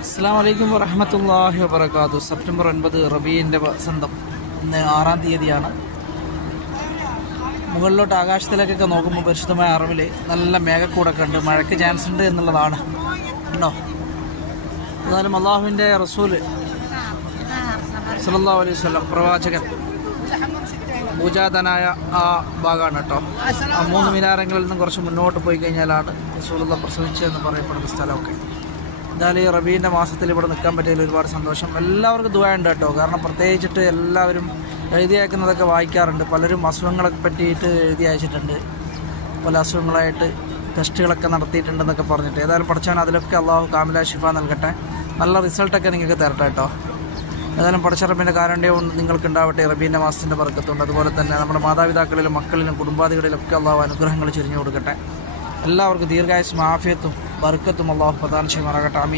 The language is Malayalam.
അസ്സലാമു അലൈക്കും വറഹ്മത്തുള്ളാഹി വബറകാതുഹു. സെപ്റ്റംബർ 9 റബീഇൻ്റെ വസന്തം. ഇന്ന് 6-ാം തീയതിയാണ്. മുകളിലോട്ട് ആകാശത്തിലേക്കൊക്കെ നോക്കുമ്പോൾ പരിശുദ്ധമായ അറവിൽ നല്ല മേഘക്കൂടൊക്കെ ഉണ്ട്. മഴയ്ക്ക് ചാൻസ് ഉണ്ട് എന്നുള്ളതാണ്. ഉണ്ടോ? എന്നാലും അള്ളാഹുവിൻ്റെ റസൂൽ സല്ലല്ലാഹു അലൈഹി വസല്ലം പ്രവാചകൻ പൂജാതനായ ആ ഭാഗമാണ് കേട്ടോ. ആ 3 മിനാരങ്ങളിൽ നിന്നും കുറച്ച് മുന്നോട്ട് പോയി കഴിഞ്ഞാലാണ് റസൂലുള്ളാഹി പ്രസവിച്ചതെന്ന് പറയപ്പെടുന്ന സ്ഥലമൊക്കെ. എന്തായാലും ഈ റബീൻ്റെ മാസത്തിൽ ഇവിടെ നിൽക്കാൻ പറ്റിയതിൽ ഒരുപാട് സന്തോഷം. എല്ലാവർക്കും ദുആ ഉണ്ട് കേട്ടോ. കാരണം പ്രത്യേകിച്ചിട്ട് എല്ലാവരും എഴുതി അയക്കുന്നതൊക്കെ വായിക്കാറുണ്ട്. പലരും അസുഖങ്ങളെ പറ്റിയിട്ട് എഴുതി അയച്ചിട്ടുണ്ട്. പല അസുഖങ്ങളായിട്ട് ടെസ്റ്റുകളൊക്കെ നടത്തിയിട്ടുണ്ടെന്നൊക്കെ പറഞ്ഞിട്ട്. ഏതായാലും പഠിച്ചാൽ അതിലൊക്കെ അള്ളാഹു കാമില ഷിഫ നൽകട്ടെ. നല്ല റിസൾട്ടൊക്കെ നിങ്ങൾക്ക് തരട്ടെ കേട്ടോ. ഏതായാലും പഠിച്ച റബ്ബിൻ്റെ കാരുണ്യവും നിങ്ങൾക്ക് ഉണ്ടാവട്ടെ. റബീൻ്റെ മാസത്തിൻ്റെ ബർക്കത്തുണ്ട്. അതുപോലെ തന്നെ നമ്മുടെ മാതാപിതാക്കളിലും മക്കളിലും കുടുംബാദികളിലൊക്കെ അള്ളാഹു അനുഗ്രഹങ്ങൾ ചൊരിഞ്ഞു കൊടുക്കട്ടെ. എല്ലാവർക്കും ദീർഘായുസ്സും ആഫിയത്തും ബർക്കത്തും അള്ളാഹു പ്രദാനം ചെയ്യുമാറാകട്ടെ. ആമീൻ.